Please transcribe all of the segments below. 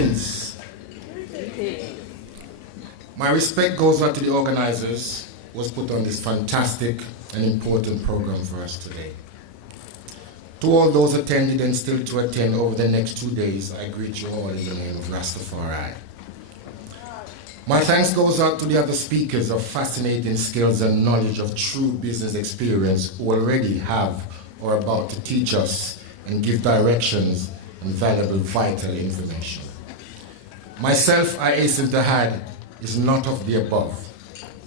Greetings. My respect goes out to the organizers who has put on this fantastic and important program for us today. To all those attended and still to attend over the next 2 days, I greet you all in the name of Rastafari. My thanks goes out to the other speakers of fascinating skills and knowledge of true business experience who already have or are about to teach us and give directions and valuable, vital information. Myself, I hasten to add, is not of the above.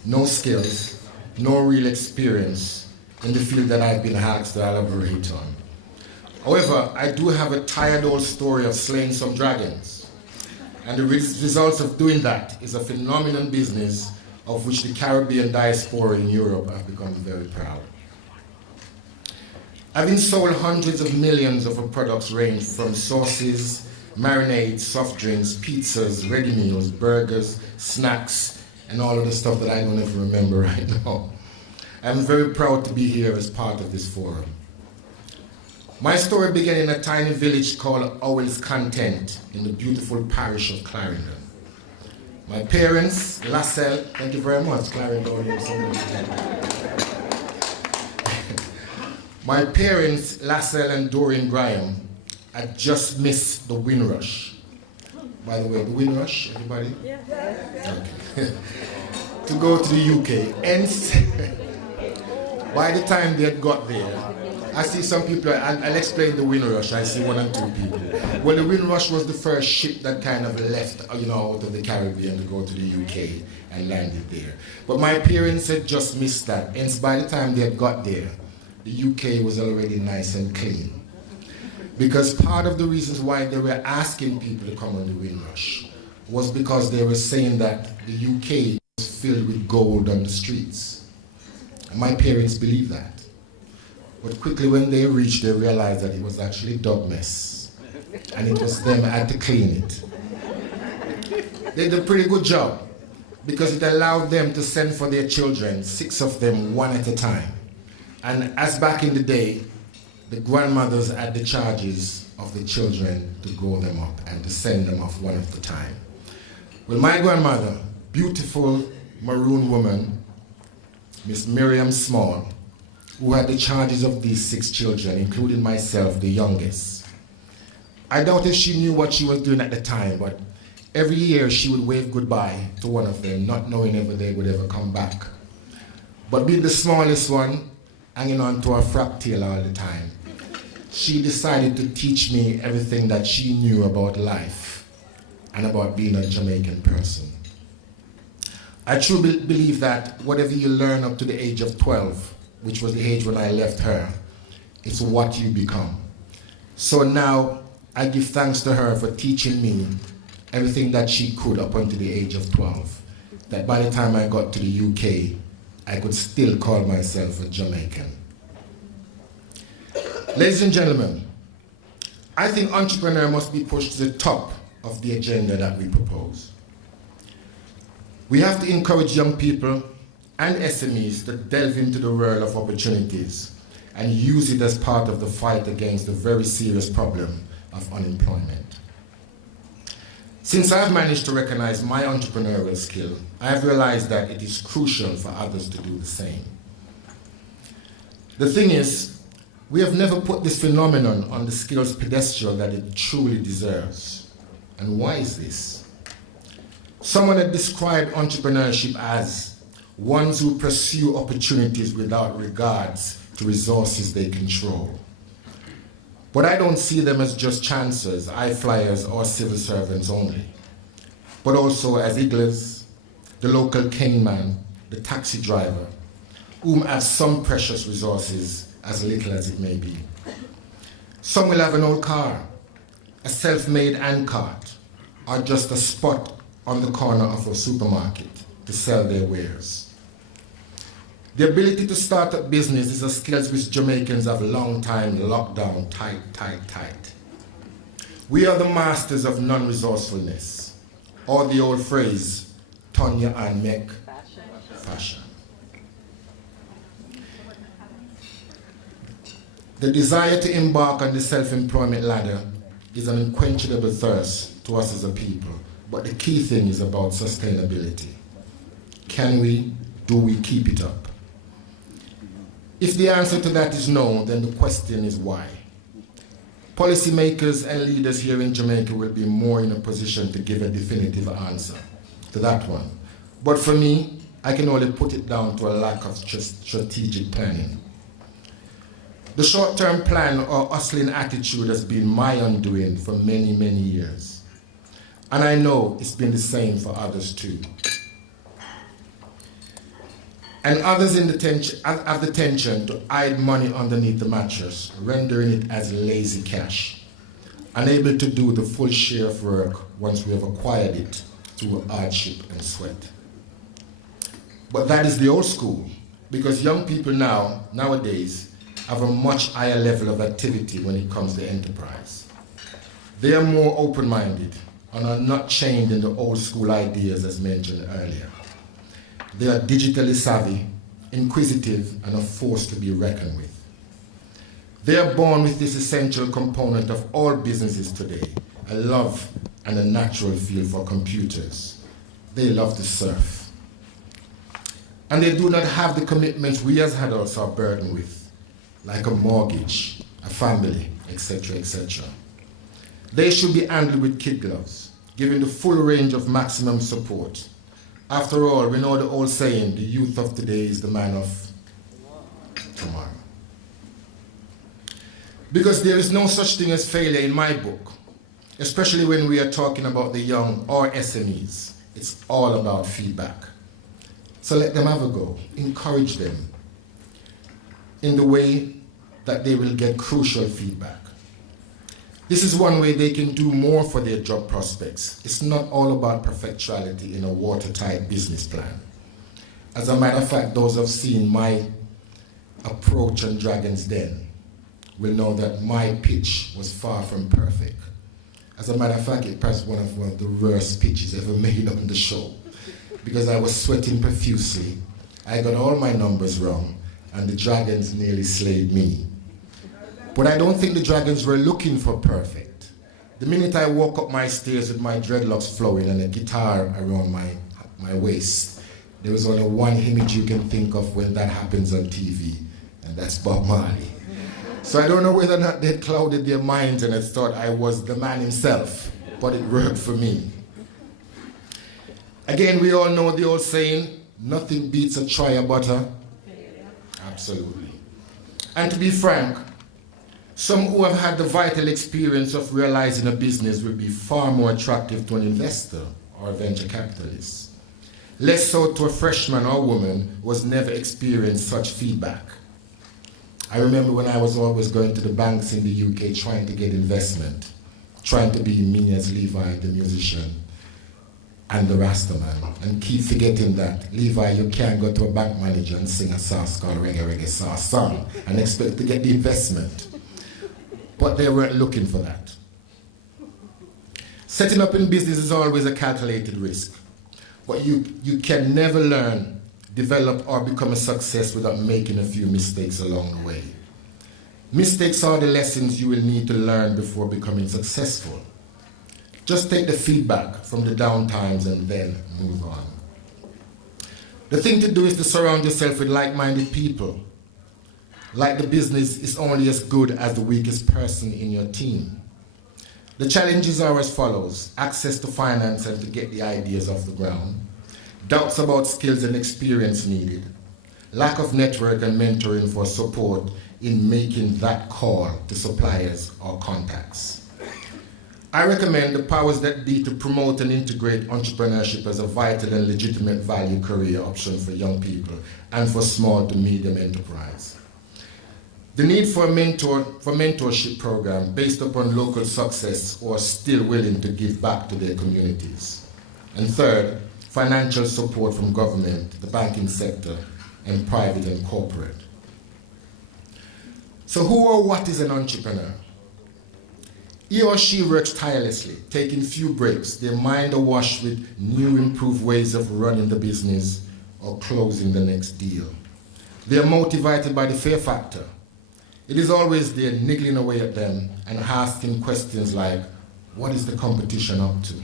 No skills, no real experience in the field that I've been asked to elaborate on. However, I do have a tired old story of slaying some dragons. And the results of doing that is a phenomenal business of which the Caribbean diaspora in Europe have become very proud. Having sold hundreds of millions of products range from sauces, marinades, soft drinks, pizzas, ready meals, burgers, snacks, and all of the stuff that I don't even remember right now. I'm very proud to be here as part of this forum. My story began in a tiny village called Owell's Content in the beautiful parish of Clarendon. My parents, Lassell, thank you very much, Clarendon. My parents, Lassell and Dorian Graham, had just missed the Windrush. By the way, the Windrush, everybody? Yeah. Okay. To go to the UK. Hence, by the time they had got there, I see some people, I'll explain the Windrush, I see 1 and 2 people. Well, the Windrush was the first ship that kind of left, out of the Caribbean to go to the UK and landed there. But my parents had just missed that, hence by the time they had got there, the UK was already nice and clean. Because part of the reasons why they were asking people to come on the Windrush was because they were saying that the UK was filled with gold on the streets. And my parents believed that. But quickly when they reached, they realized that it was actually dog mess. And it was them that had to clean it. They did a pretty good job because it allowed them to send for their children, 6 of them, 1 at a time. And as back in the day, the grandmothers had the charges of the children to grow them up and to send them off 1 at a time. Well, my grandmother, beautiful maroon woman, Miss Miriam Small, who had the charges of these 6 children, including myself, the youngest. I doubt if she knew what she was doing at the time, but every year she would wave goodbye to one of them, not knowing if they would ever come back. But being the smallest one, hanging on to her frock tail all the time, she decided to teach me everything that she knew about life and about being a Jamaican person. I truly believe that whatever you learn up to the age of 12, which was the age when I left her, it's what you become. So now I give thanks to her for teaching me everything that she could up until the age of 12. That by the time I got to the UK, I could still call myself a Jamaican. Ladies and gentlemen, I think entrepreneur must be pushed to the top of the agenda that we propose. We have to encourage young people and SMEs to delve into the world of opportunities and use it as part of the fight against the very serious problem of unemployment. Since I've managed to recognize my entrepreneurial skill, I have realized that it is crucial for others to do the same. The thing is, we have never put this phenomenon on the skills pedestal that it truly deserves. And why is this? Someone had described entrepreneurship as ones who pursue opportunities without regards to resources they control. But I don't see them as just chancers, high flyers, or civil servants only, but also as igglers, the local caneman, the taxi driver, whom have some precious resources, as little as it may be. Some will have an old car, a self-made handcart, or just a spot on the corner of a supermarket to sell their wares. The ability to start a business is a skill which Jamaicans have long time locked down tight. We are the masters of non-resourcefulness, or the old phrase, turn your hand make fashion. The desire to embark on the self-employment ladder is an unquenchable thirst to us as a people, but the key thing is about sustainability. Can we, do we keep it up? If the answer to that is no, then the question is why. Policymakers and leaders here in Jamaica will be more in a position to give a definitive answer to that one. But for me, I can only put it down to a lack of strategic planning. The short-term plan or hustling attitude has been my undoing for many, many years. And I know it's been the same for others too. And others have the tension to hide money underneath the mattress, rendering it as lazy cash, unable to do the full share of work once we have acquired it through hardship and sweat. But that is the old school, because young people nowadays, have a much higher level of activity when it comes to enterprise. They are more open-minded and are not chained in the old school ideas as mentioned earlier. They are digitally savvy, inquisitive, and a force to be reckoned with. They are born with this essential component of all businesses today, a love and a natural feel for computers. They love to surf. And they do not have the commitments we as adults are burdened with, like a mortgage, a family, etc., etc. They should be handled with kid gloves, given the full range of maximum support. After all, we know the old saying, the youth of today is the man of tomorrow. Because there is no such thing as failure in my book, especially when we are talking about the young or SMEs. It's all about feedback. So let them have a go. Encourage them in the way that they will get crucial feedback. This is one way they can do more for their job prospects. It's not all about perfectuality in a watertight business plan. As a matter of fact, those who have seen my approach on Dragon's Den will know that my pitch was far from perfect. As a matter of fact, it was one of the worst pitches ever made on the show, because I was sweating profusely. I got all my numbers wrong, and the Dragons nearly slayed me. But I don't think the Dragons were looking for perfect. The minute I walk up my stairs with my dreadlocks flowing and a guitar around my waist, there was only one image you can think of when that happens on TV, and that's Bob Marley. So I don't know whether or not they clouded their minds and had thought I was the man himself, but it worked for me. Again, we all know the old saying, nothing beats a try of butter. Absolutely. And to be frank, some who have had the vital experience of realizing a business will be far more attractive to an investor or a venture capitalist. Less so to a freshman or woman who has never experienced such feedback. I remember when I was always going to the banks in the UK trying to get investment, trying to be me as Levi, the musician, and the Rastaman, and keep forgetting that, Levi, you can't go to a bank manager and sing a sauce called Reggae Sauce song and expect to get the investment. But they weren't looking for that. Setting up in business is always a calculated risk, but you can never learn, develop, or become a success without making a few mistakes along the way. Mistakes are the lessons you will need to learn before becoming successful. Just take the feedback from the down times and then move on. The thing to do is to surround yourself with like-minded people. Like the business is only as good as the weakest person in your team. The challenges are as follows: access to finance and to get the ideas off the ground, doubts about skills and experience needed, lack of network and mentoring for support in making that call to suppliers or contacts. I recommend the powers that be to promote and integrate entrepreneurship as a vital and legitimate value career option for young people and for small to medium enterprise. The need for a mentorship program based upon local success or still willing to give back to their communities. And third, financial support from government, the banking sector, and private and corporate. So who or what is an entrepreneur? He or she works tirelessly, taking few breaks, their mind awash with new improved ways of running the business or closing the next deal. They are motivated by the fear factor. It is always there niggling away at them and asking questions like, what is the competition up to?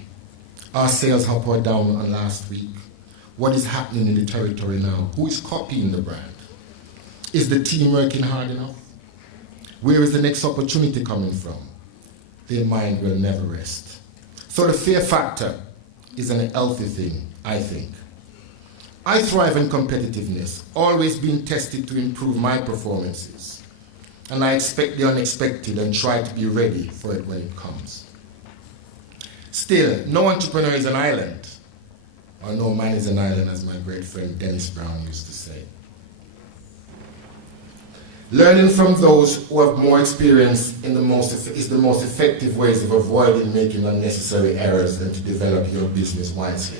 Are sales up or down on last week? What is happening in the territory now? Who is copying the brand? Is the team working hard enough? Where is the next opportunity coming from? Their mind will never rest. So the fear factor is an healthy thing, I think. I thrive in competitiveness, always being tested to improve my performances. And I expect the unexpected and try to be ready for it when it comes. Still, no entrepreneur is an island, or no man is an island, as my great friend Dennis Brown used to say. Learning from those who have more experience is the most effective ways of avoiding making unnecessary errors and to develop your business wisely.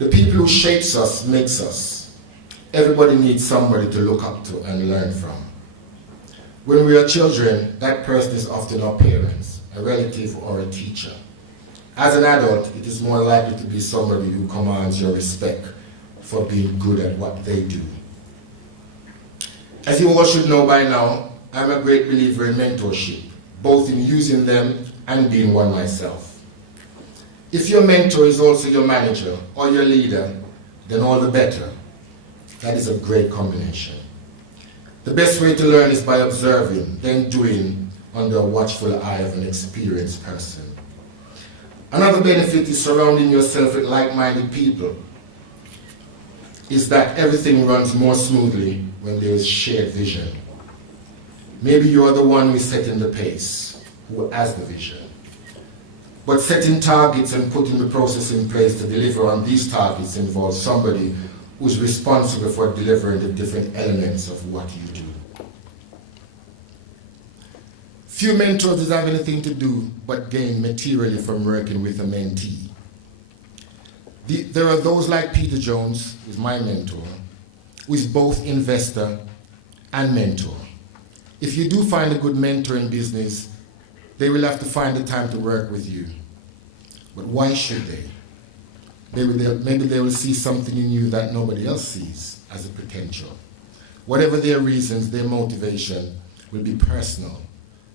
The people who shapes us makes us. Everybody needs somebody to look up to and learn from. When we are children, that person is often our parents, a relative, or a teacher. As an adult, it is more likely to be somebody who commands your respect for being good at what they do. As you all should know by now, I'm a great believer in mentorship, both in using them and being one myself. If your mentor is also your manager or your leader, then all the better. That is a great combination. The best way to learn is by observing, then doing under a watchful eye of an experienced person. Another benefit is surrounding yourself with like-minded people, is that everything runs more smoothly when there is shared vision. Maybe you're the one who is setting the pace, who has the vision. But setting targets and putting the process in place to deliver on these targets involves somebody who's responsible for delivering the different elements of what you do. Few mentors have anything to do but gain materially from working with a mentee. There are those like Peter Jones, who's my mentor, who is both investor and mentor. If you do find a good mentor in business, they will have to find the time to work with you. But why should they? Maybe they will see something in you that nobody else sees as a potential. Whatever their reasons, their motivation will be personal,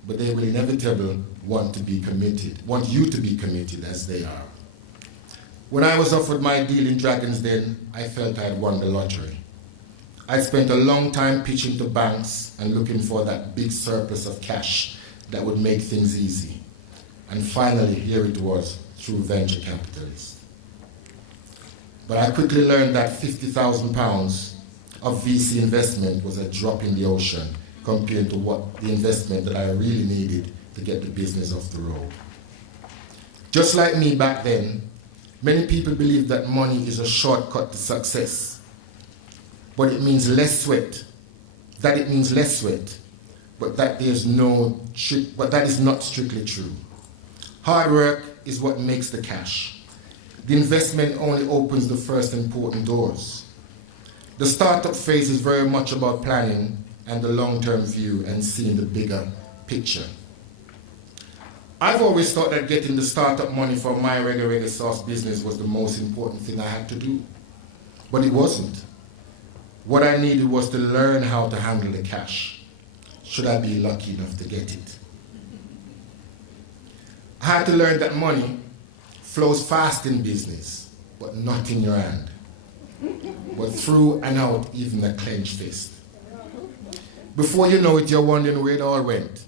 but they will inevitably want you to be committed as they are. When I was offered my deal in Dragon's Den, I felt I had won the lottery. I spent a long time pitching to banks and looking for that big surplus of cash that would make things easy. And finally, here it was, through venture capitalists. But I quickly learned that £50,000 of VC investment was a drop in the ocean compared to what the investment that I really needed to get the business off the road. Just like me back then, many people believe that money is a shortcut to success, but it means less sweat. That it means less sweat, but that is not strictly true. Hard work is what makes the cash. The investment only opens the first important doors. The startup phase is very much about planning and the long-term view and seeing the bigger picture. I've always thought that getting the startup money for my Reggae sauce business was the most important thing I had to do. But it wasn't. What I needed was to learn how to handle the cash, should I be lucky enough to get it. I had to learn that money flows fast in business, but not in your hand, but through and out, even a clenched fist. Before you know it, you're wondering where it all went.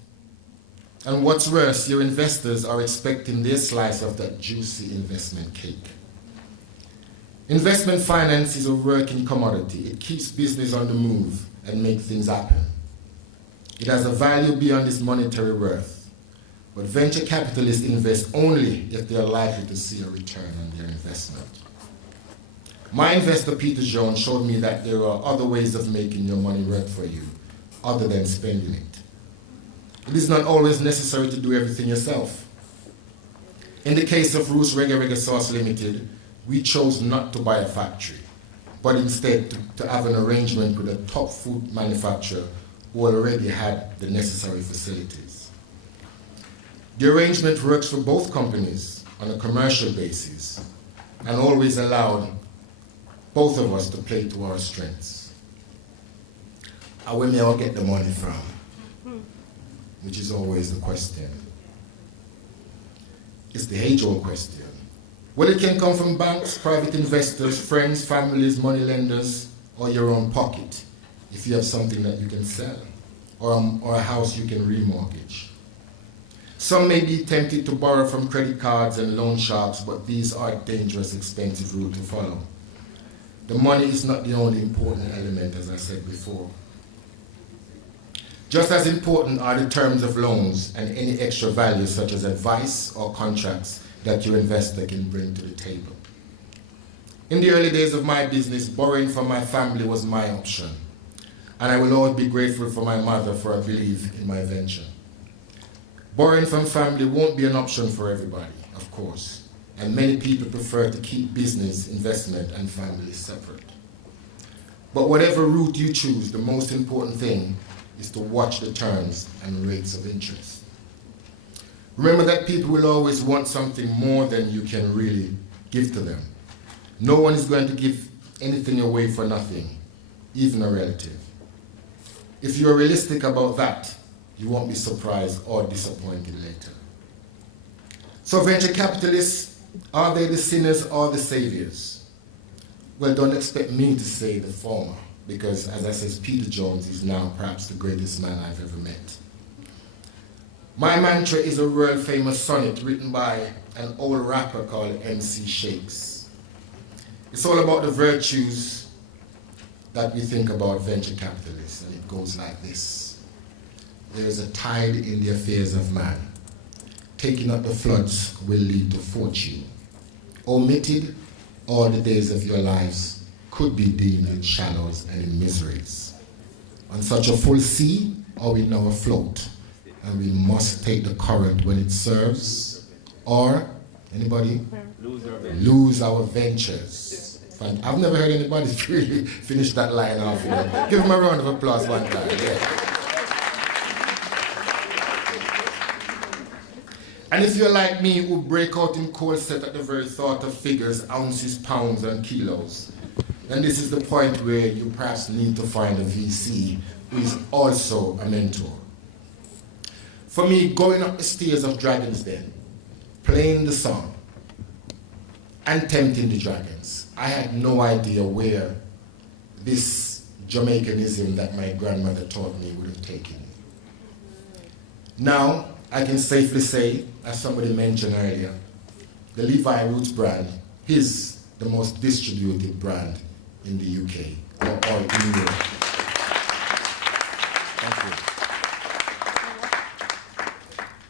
And what's worse, your investors are expecting their slice of that juicy investment cake. Investment finance is a working commodity. It keeps business on the move and makes things happen. It has a value beyond its monetary worth. But venture capitalists invest only if they are likely to see a return on their investment. My investor, Peter Jones, showed me that there are other ways of making your money work for you, other than spending it. It is not always necessary to do everything yourself. In the case of Roots Reggae Sauce Limited, we chose not to buy a factory, but instead to have an arrangement with a top food manufacturer who already had the necessary facilities. The arrangement works for both companies on a commercial basis and always allowed both of us to play to our strengths. And where may I get the money from? which is always the question. It's the age-old question. Well, it can come from banks, private investors, friends, families, money lenders, or your own pocket, if you have something that you can sell, or a house you can remortgage. Some may be tempted to borrow from credit cards and loan sharks, but these are dangerous, expensive route to follow. The money is not the only important element, as I said before. Just as important are the terms of loans and any extra value, such as advice or contracts, that your investor can bring to the table. In the early days of my business, borrowing from my family was my option, and I will always be grateful for my mother for her belief in my venture. Borrowing from family won't be an option for everybody, of course, and many people prefer to keep business, investment, and family separate. But whatever route you choose, the most important thing is to watch the terms and rates of interest. Remember that people will always want something more than you can really give to them. No one is going to give anything away for nothing, even a relative. If you're realistic about that, you won't be surprised or disappointed later. So venture capitalists, are they the sinners or the saviors? Well, don't expect me to say the former, because as I said, Peter Jones is now perhaps the greatest man I've ever met. My mantra is a world-famous sonnet written by an old rapper called MC Shakes. It's all about the virtues that we think about venture capitalists, and it goes like this. There is a tide in the affairs of man. Taking up the floods will lead to fortune. Omitted, all the days of your lives could be deemed in shallows and in miseries. On such a full sea, are we now afloat? And we must take the current when it serves, or, anybody? Lose our ventures. I've never heard anybody really finish that line off. You know? Give them a round of applause one time. Yeah. And if you're like me, who break out in cold sweat at the very thought of figures, ounces, pounds, and kilos, then this is the point where you perhaps need to find a VC who is also a mentor. For me, going up the stairs of Dragon's Den, playing the song, and tempting the dragons, I had no idea where this Jamaicanism that my grandmother taught me would have taken me. Now, I can safely say, as somebody mentioned earlier, the Levi Roots brand is the most distributed brand in the UK, or in Europe. Thank you.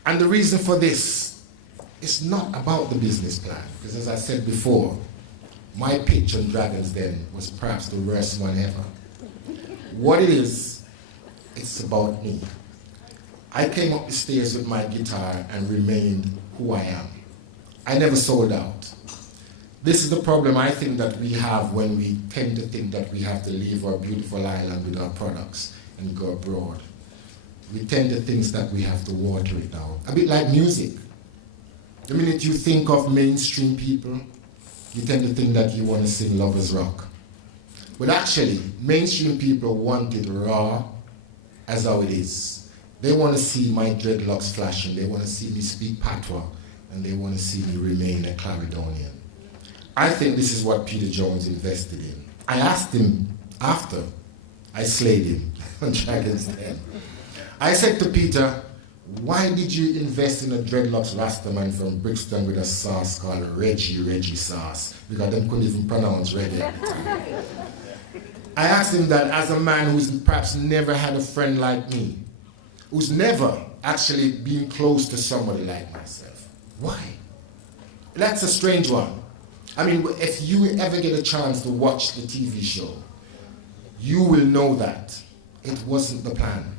And the reason for this is not about the business plan, because as I said before, my pitch on Dragon's Den was perhaps the worst one ever. What it is, it's about me. I came up the stairs with my guitar and remained who I am. I never sold out. This is the problem I think that we have when we tend to think that we have to leave our beautiful island with our products and go abroad. We tend to think that we have to water it down. A bit like music. The minute you think of mainstream people, you tend to think that you want to sing Lovers Rock. But actually, mainstream people want it raw as how it is. They want to see my dreadlocks flashing, they want to see me speak patois, and they want to see me remain a Caledonian. I think this is what Peter Jones invested in. I asked him after I slayed him on Dragon's Den. I said to Peter, why did you invest in a dreadlocks Rastaman from Brixton with a sauce called Reggie sauce? Because they couldn't even pronounce Reggae at the time. I asked him that as a man who's perhaps never had a friend like me, who's never actually been close to somebody like myself. Why? That's a strange one. I mean, if you ever get a chance to watch the TV show, you will know that it wasn't the plan.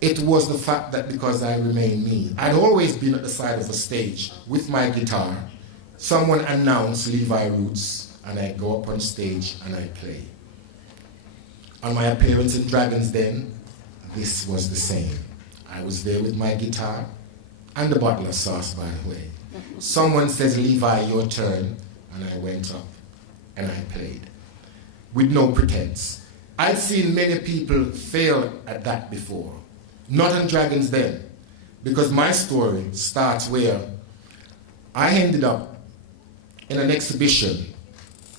It was the fact that because I remained me, I'd always been at the side of a stage with my guitar. Someone announced Levi Roots, and I go up on stage and I play. On my appearance in Dragon's Den, this was the same. I was there with my guitar and the bottle of sauce, by the way. Someone says, Levi, your turn, and I went up and I played with no pretense. I'd seen many people fail at that before. Not on Dragon's Den, Because my story starts where I ended up in an exhibition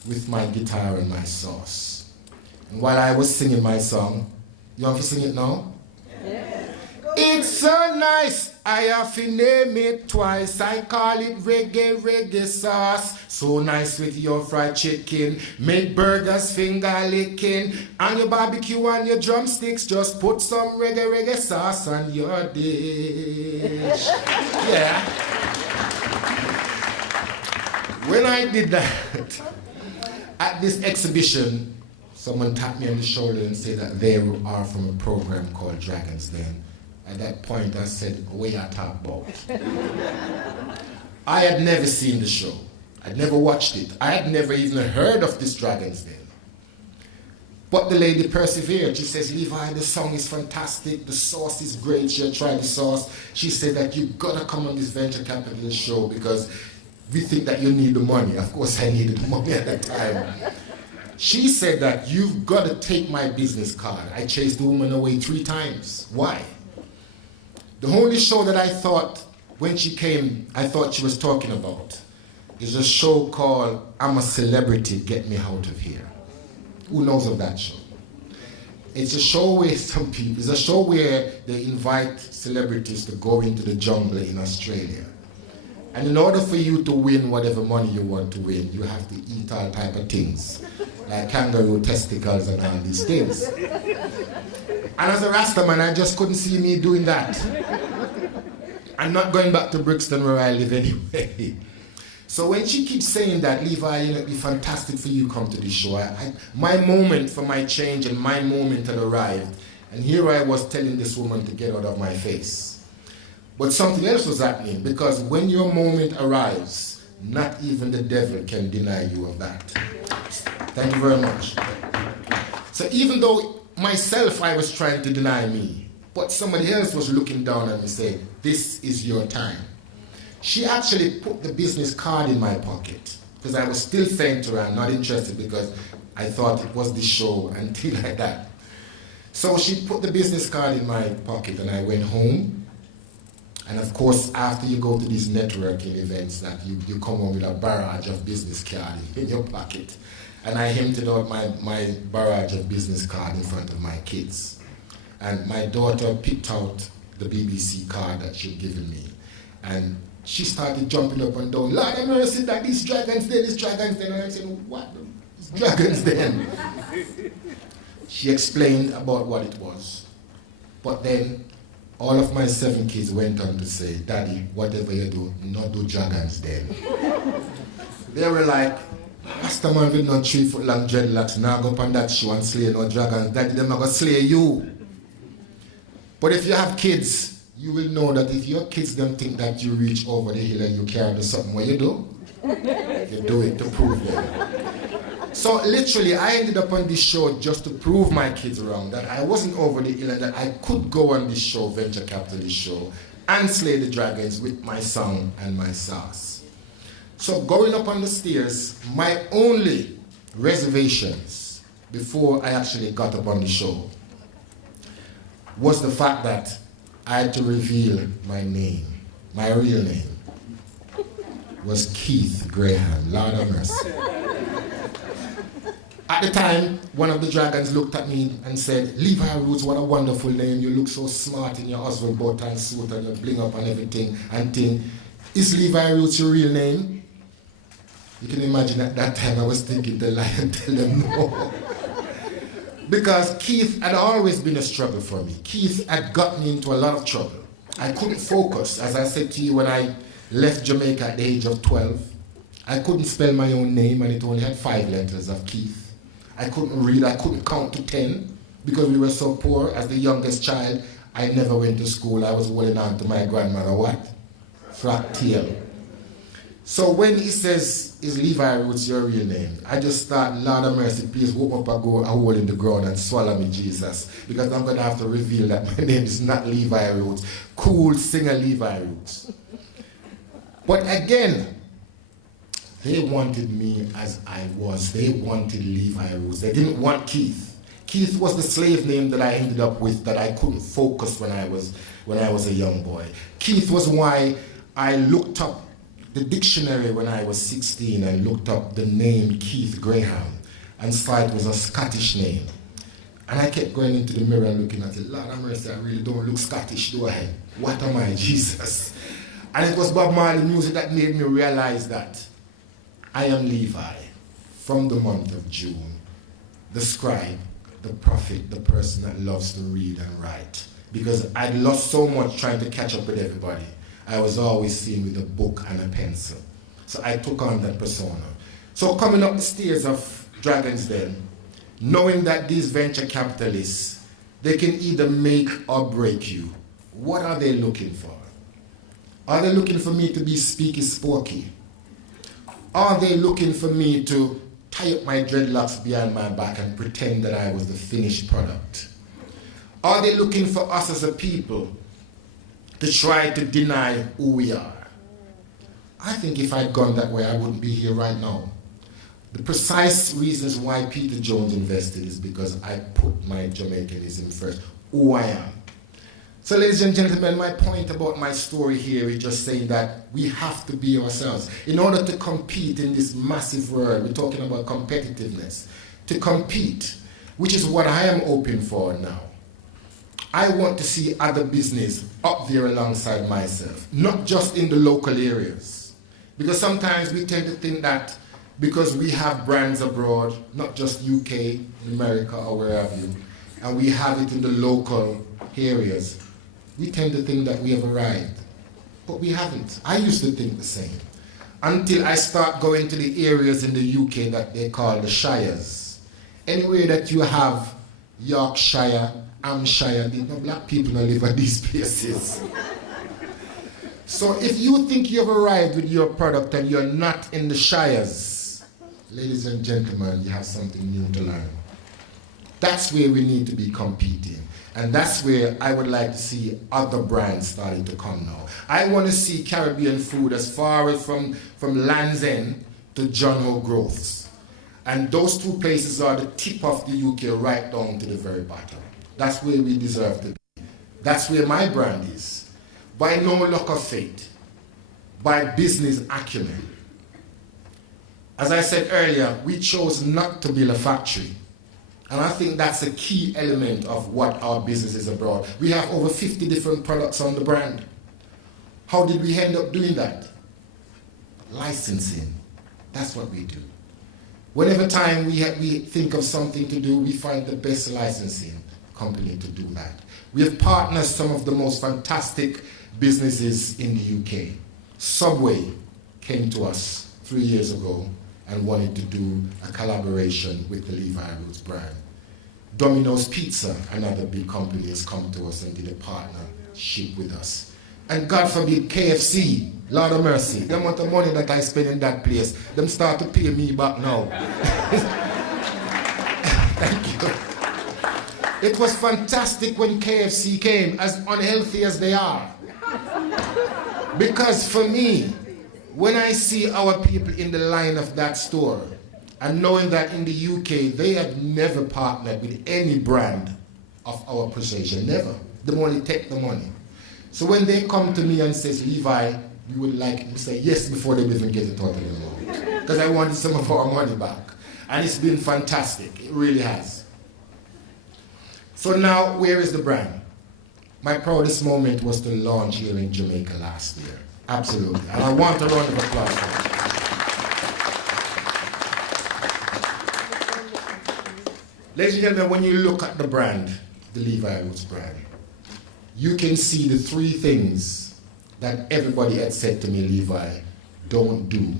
with my guitar and my sauce. And while I was singing my song, you want to sing it now? Yeah. It's so nice, I have to name it twice. I call it reggae, reggae sauce. So nice with your fried chicken. Make burgers finger licking. On your barbecue and your drumsticks, just put some reggae, reggae sauce on your dish. Yeah. When I did that, at this exhibition, someone tapped me on the shoulder and said that they are from a program called Dragon's Den. At that point, I said, "What you talk about?" I had never seen the show. I'd never watched it. I had never even heard of this Dragon's Den. But the lady persevered. She says, "Levi, the song is fantastic. The sauce is great. She had tried the sauce. She said that you gotta come on this venture capitalist show because we think that you need the money." Of course, I needed the money at that time. She said that you've got to take my business card. I chased the woman away 3 times. Why? The only show that I thought, when she came, I thought she was talking about is a show called I'm a Celebrity, Get Me Out of Here. Who knows of that show? It's a show where it's a show where they invite celebrities to go into the jungle in Australia. And in order for you to win whatever money you want to win, you have to eat all type of things, like kangaroo testicles and all these things. And as a Rastaman, I just couldn't see me doing that. I'm not going back to Brixton where I live anyway. So when she keeps saying that, "Levi, it'd be fantastic for you to come to this show," my moment for my change and my moment had arrived. And here I was telling this woman to get out of my face. But something else was happening, because when your moment arrives, not even the devil can deny you of that. Thank you very much. So even though myself I was trying to deny me, but somebody else was looking down at me saying, "This is your time." She actually put the business card in my pocket, because I was still saying to her, "I'm not interested," because I thought it was the show and things like that. So she put the business card in my pocket and I went home. And of course, after you go to these networking events, that you come home with a barrage of business cards in your pocket. And I emptied out my barrage of business card in front of my kids. And my daughter picked out the BBC card that she'd given me. And she started jumping up and down, "Lord have mercy, that this Dragon's Den, this Dragon's Den." And I said, "What? This Dragon's Den?" She explained about what it was. But then all of my 7 kids went on to say, "Daddy, whatever you do, not do Dragon's Den." They were like, "Master man with no 3-foot-long dreadlocks, now go up on that show and slay no dragons. Daddy, them not gonna slay you." But if you have kids, you will know that if your kids don't think that you reach over the hill and you can't do something, what you do? You do it to prove them. So literally, I ended up on this show just to prove my kids wrong, that I wasn't over the hill and that I could go on this show, Venture Capitalist show, and slay the dragons with my song and my sauce. So going up on the stairs, my only reservations before I actually got up on the show was the fact that I had to reveal my name. My real name was Keith Graham, Lord have mercy. At the time, one of the dragons looked at me and said, "Levi Roots, what a wonderful name. You look so smart in your husband bow tie suit and your bling up and everything and thing. Is Levi Roots your real name?" You can imagine at that time I was thinking to lie and tell them no. Because Keith had always been a struggle for me. Keith had got me into a lot of trouble. I couldn't focus. As I said to you, when I left Jamaica at the age of 12, I couldn't spell my own name and it only had 5 letters of Keith. I couldn't read, I couldn't count to 10 because we were so poor. As the youngest child, I never went to school. I was holding on to my grandmother, what? Frat tail. So when he says, "Is Levi Roots your real name?" I just thought, Lord of mercy, please whoop up and go a hole in the ground and swallow me, Jesus. Because I'm going to have to reveal that my name is not Levi Roots. Cool singer Levi Roots. But again, they wanted me as I was. They wanted Levi Roots. They didn't want Keith. Keith was the slave name that I ended up with that I couldn't focus when I was a young boy. Keith was why I looked up the dictionary when I was 16 and looked up the name Keith Graham and saw it was a Scottish name. And I kept going into the mirror and looking at it. Lord have mercy, I really don't look Scottish, do I? What am I, Jesus? And it was Bob Marley music that made me realize that I am Levi from the month of June, the scribe, the prophet, the person that loves to read and write. Because I'd lost so much trying to catch up with everybody. I was always seen with a book and a pencil. So I took on that persona. So coming up the stairs of Dragon's Den, knowing that these venture capitalists, they can either make or break you. What are they looking for? Are they looking for me to be speaky sporky? Are they looking for me to tie up my dreadlocks behind my back and pretend that I was the finished product? Are they looking for us as a people to try to deny who we are? I think if I'd gone that way, I wouldn't be here right now. The precise reasons why Peter Jones invested is because I put my Jamaicanism first, who I am. So ladies and gentlemen, my point about my story here is just saying that we have to be ourselves. In order to compete in this massive world, we're talking about competitiveness, to compete, which is what I am hoping for now. I want to see other business up there alongside myself, not just in the local areas. Because sometimes we tend to think that because we have brands abroad, not just UK, America, or wherever you, and we have it in the local areas, we tend to think that we have arrived. But we haven't. I used to think the same. Until I start going to the areas in the UK that they call the shires. Anywhere that you have Yorkshire, Hampshire, no black people don't live at these places. So if you think you have arrived with your product and you're not in the shires, ladies and gentlemen, you have something new to learn. That's where we need to be competing. And that's where I would like to see other brands starting to come now. I want to see Caribbean food as far as from Land's End to John O'Groats. And those two places are the tip of the UK right down to the very bottom. That's where we deserve to be. That's where my brand is. By no luck of fate, by business acumen. As I said earlier, we chose not to build a factory. And I think that's a key element of what our business is abroad. We have over 50 different products on the brand. How did we end up doing that? Licensing. That's what we do. Whenever time we think of something to do, we find the best licensing company to do that. We have partnered some of the most fantastic businesses in the UK. Subway came to us 3 years ago and wanted to do a collaboration with the Levi Roots brand. Domino's Pizza, another big company, has come to us and did a partnership with us. And God forbid, KFC, Lord of mercy, the amount of money that I spend in that place, them start to pay me back now. Thank you. It was fantastic when KFC came, as unhealthy as they are. Because for me, when I see our people in the line of that store, and knowing that in the UK, they have never partnered with any brand of our precision, never. They only take the money. So when they come to me and says, Levi, we would like to say yes before they even get it out of their mouth. Because I wanted some of our money back. And it's been fantastic, it really has. So now, where is the brand? My proudest moment was to launch here in Jamaica last year. Absolutely. And I want a round of applause for that. Ladies and gentlemen, when you look at the brand, the Levi Roots brand, you can see the three things that everybody had said to me, Levi, don't do.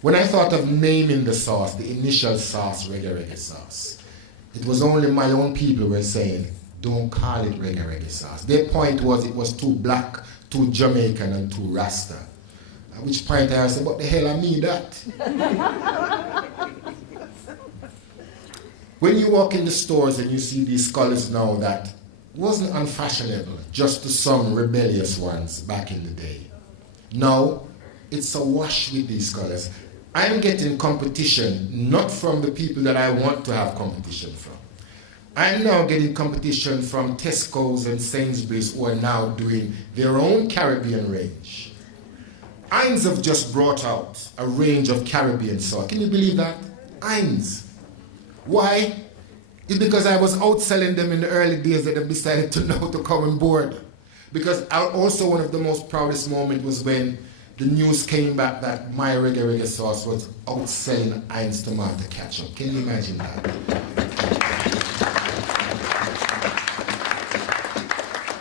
When I thought of naming the sauce, the initial sauce, Reggae sauce, it was only my own people were saying, don't call it Reggae sauce. Their point was it was too black, too Jamaican, and too Rasta. At which point I said, what the hell I mean that? When you walk in the stores and you see these colors now that wasn't unfashionable, just to some rebellious ones back in the day. Now, it's a wash with these colors. I am getting competition, not from the people that I want to have competition from. I'm now getting competition from Tesco's and Sainsbury's, who are now doing their own Caribbean range. Heinz have just brought out a range of Caribbean sauce. Can you believe that? Heinz. Why? It's because I was outselling them in the early days that they decided to know to come on board. Because also one of the most proudest moments was when the news came back that my Reggae sauce was outselling Heinz tomato ketchup. Can you imagine that?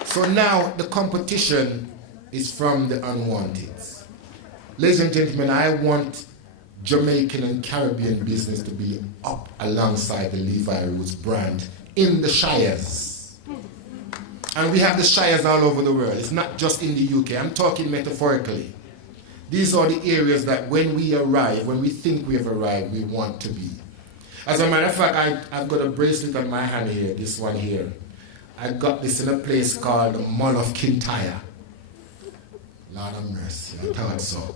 So now the competition is from the unwanteds. Ladies and gentlemen, I want Jamaican and Caribbean business to be up alongside the Levi Roots brand in the Shires. And we have the Shires all over the world. It's not just in the UK. I'm talking metaphorically. These are the areas that when we arrive, when we think we have arrived, we want to be. As a matter of fact, I've got a bracelet on my hand here, this one here. I got this in a place called the Mall of Kintyre. Lord of mercy, I thought so.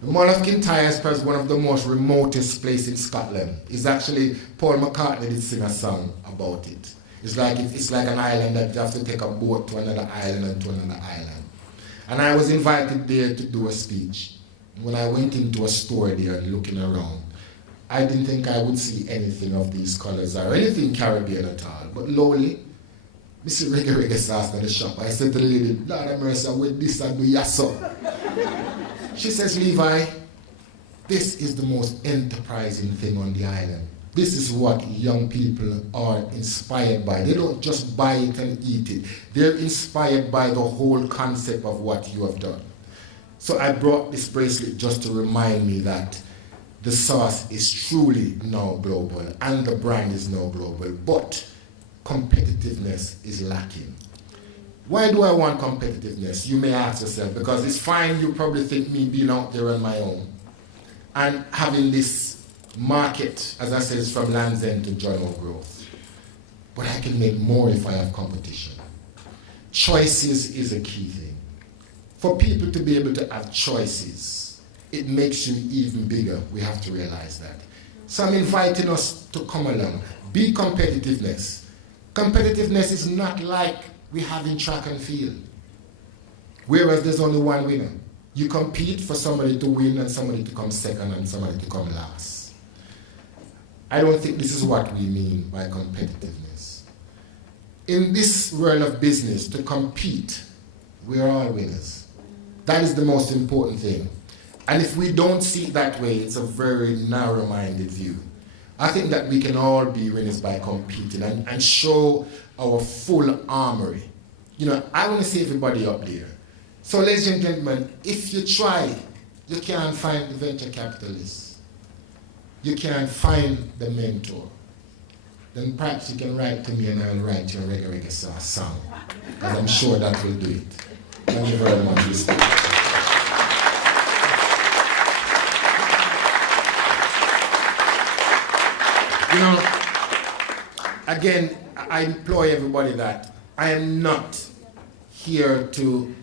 The Mall of Kintyre is perhaps one of the most remotest places in Scotland. It's actually, Paul McCartney did sing a song about it. It's like an island that you have to take a boat to another island and to another island. And I was invited there to do a speech. When I went into a store there and looking around, I didn't think I would see anything of these colors or anything Caribbean at all. But lowly, I see reggae sauce in the shop. I said to the lady, Lord have mercy, with this I do yasso. She says, Levi, this is the most enterprising thing on the island. This is what young people are inspired by. They don't just buy it and eat it. They're inspired by the whole concept of what you have done. So I brought this bracelet just to remind me that the sauce is truly now global and the brand is now global, but competitiveness is lacking. Why do I want competitiveness? You may ask yourself, because it's fine, you probably think me being out there on my own and having this market, as I said, is from Land's End to John O'Grove. But I can make more if I have competition. Choices is a key thing. For people to be able to have choices, it makes you even bigger. We have to realize that. So I'm inviting us to come along. Be competitiveness. Competitiveness is not like we have in track and field, whereas there's only one winner. You compete for somebody to win and somebody to come second and somebody to come last. I don't think this is what we mean by competitiveness. In this world of business, to compete, we are all winners. That is the most important thing. And if we don't see it that way, it's a very narrow-minded view. I think that we can all be winners by competing and show our full armory. You know, I want to see everybody up there. So, ladies and gentlemen, if you try, you can't find the venture capitalist. You can't find the mentor. Then perhaps you can write to me and I'll write you a reggae song. Because I'm sure that will do it. Thank you very much, Mr. You know, again, I implore everybody that I am not here to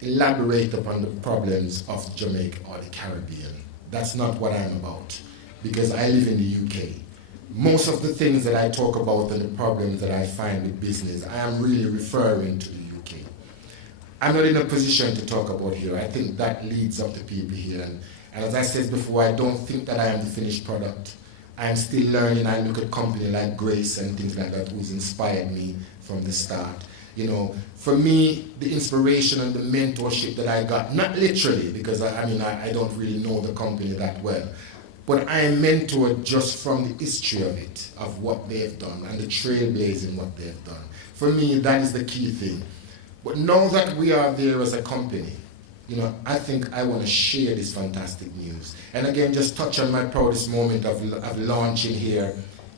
elaborate upon the problems of Jamaica or the Caribbean. That's not what I'm about, because I live in the UK. Most of the things that I talk about and the problems that I find with business, I am really referring to the UK. I'm not in a position to talk about here. I think that leads up to people here. And as I said before, I don't think that I am the finished product. I'm still learning. I look at companies like Grace and things like that who's inspired me from the start. You know, for me, the inspiration and the mentorship that I got, not literally, because I don't really know the company that well, but I am mentored just from the history of it, of what they've done, and the trailblazing what they've done. For me, that is the key thing. But now that we are there as a company, you know, I think I want to share this fantastic news. And again, just touch on my proudest moment of launching here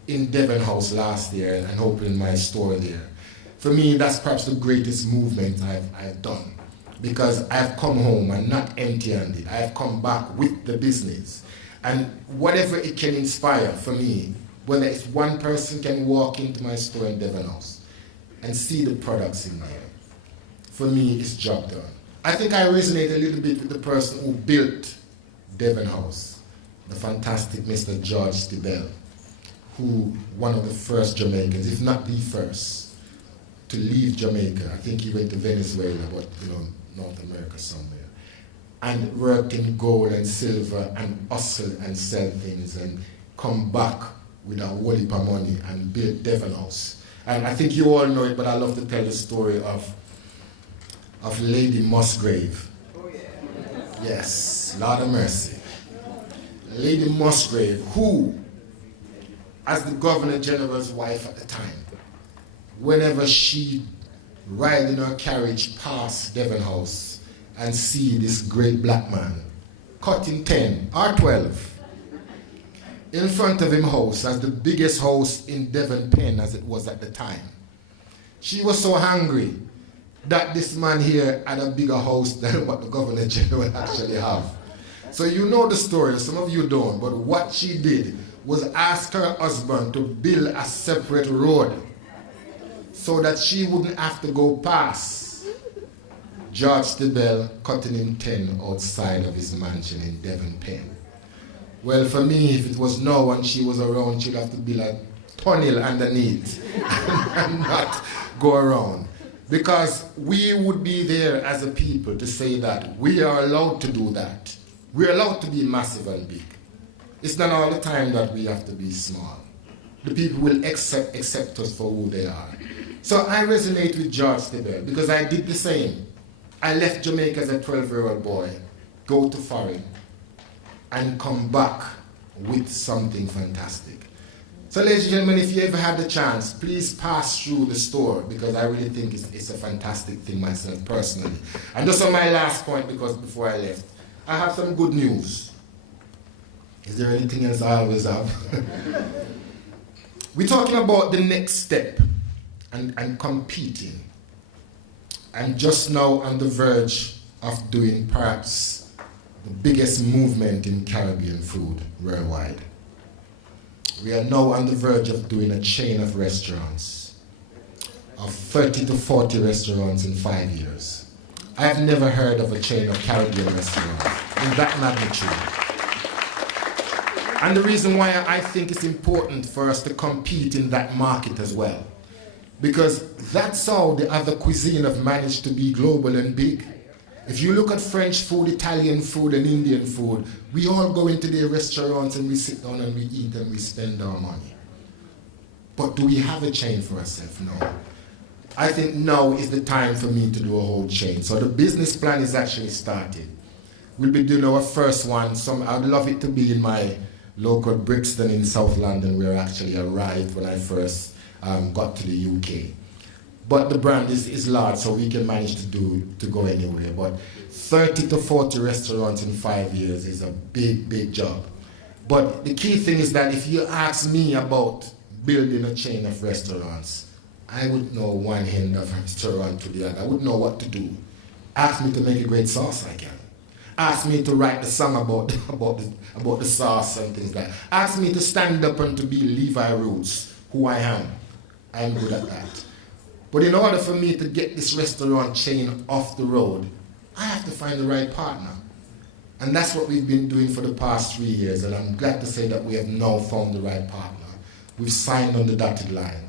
in Devon House last year and opening my store there. For me, that's perhaps the greatest movement I've done, because I've come home and not empty-handed. I've come back with the business. And whatever it can inspire for me, whether it's one person can walk into my store in Devon House and see the products in there, for me, it's job done. I think I resonate a little bit with the person who built Devon House, the fantastic Mr. George Stibel. one of the first Jamaicans, if not the first, to leave Jamaica. I think he went to Venezuela, but North America somewhere, and worked in gold and silver and hustle and sell things and come back with a whole heap of money and build Devon House. And I think you all know it, but I love to tell the story of Lady Musgrave. Oh yeah. Yes, Lord of mercy. Lady Musgrave, who, as the Governor General's wife at the time, whenever she ride in her carriage past Devon House and see this great black man, cut in 10 or 12, in front of him house, as the biggest house in Devon Pen as it was at the time. She was so hungry that this man here had a bigger house than what the Governor General actually have. So you know the story, some of you don't, but what she did was ask her husband to build a separate road so that she wouldn't have to go past George Stibel cutting him 10 outside of his mansion in Devon Pen. Well, for me, if it was now and she was around, she'd have to build a tunnel underneath and not go around. Because we would be there as a people to say that we are allowed to do that. We're allowed to be massive and big. It's not all the time that we have to be small. The people will accept us for who they are. So I resonate with George Stibel because I did the same. I left Jamaica as a 12-year-old boy, go to foreign, and come back with something fantastic. So ladies and gentlemen, if you ever have the chance, please pass through the store because I really think it's a fantastic thing myself personally. And just on my last point, because before I left, I have some good news. Is there anything else I always have? We're talking about the next step and competing. I'm just now on the verge of doing perhaps the biggest movement in Caribbean food worldwide. We are now on the verge of doing a chain of restaurants, of 30 to 40 restaurants in 5 years. I have never heard of a chain of Caribbean restaurants in that magnitude. And the reason why I think it's important for us to compete in that market as well, because that's how the other cuisine have managed to be global and big. If you look at French food, Italian food, and Indian food, we all go into their restaurants and we sit down and we eat and we spend our money. But do we have a chain for ourselves? No. I think now is the time for me to do a whole chain. So the business plan is actually started. We'll be doing our first one. I'd love it to be in my local Brixton in South London, where I actually arrived when I first got to the UK. But the brand is large, so we can manage to go anywhere. But 30 to 40 restaurants in 5 years is a big, big job. But the key thing is that if you ask me about building a chain of restaurants, I would know one end of a restaurant to the other. I would know what to do. Ask me to make a great sauce, I can. Ask me to write the song about the sauce and things like that. Ask me to stand up and to be Levi Roots, who I am. I'm good at that. But in order for me to get this restaurant chain off the road, I have to find the right partner. And that's what we've been doing for the past 3 years, and I'm glad to say that we have now found the right partner. We've signed on the dotted line.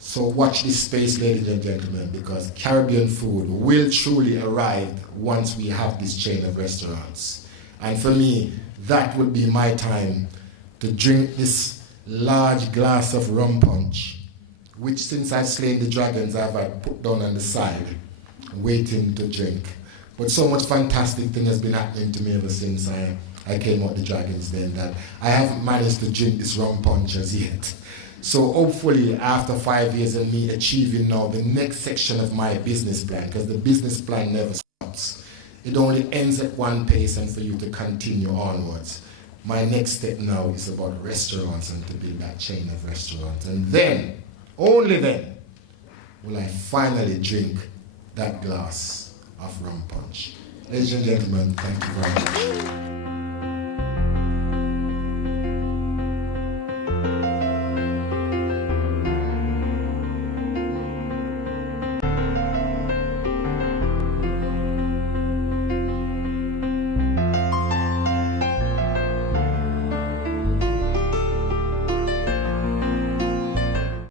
So watch this space, ladies and gentlemen, because Caribbean food will truly arrive once we have this chain of restaurants. And for me, that will be my time to drink this large glass of rum punch, which since I've slain the dragons, I've had put down on the side, waiting to drink. But so much fantastic thing has been happening to me ever since I came out the dragons then that I haven't managed to drink this rum punch as yet. So hopefully after 5 years and me achieving now the next section of my business plan, because the business plan never stops. It only ends at one pace and for you to continue onwards. My next step now is about restaurants and to build that chain of restaurants. And then, only then, will I finally drink that glass of rum punch. Ladies and gentlemen, thank you very much.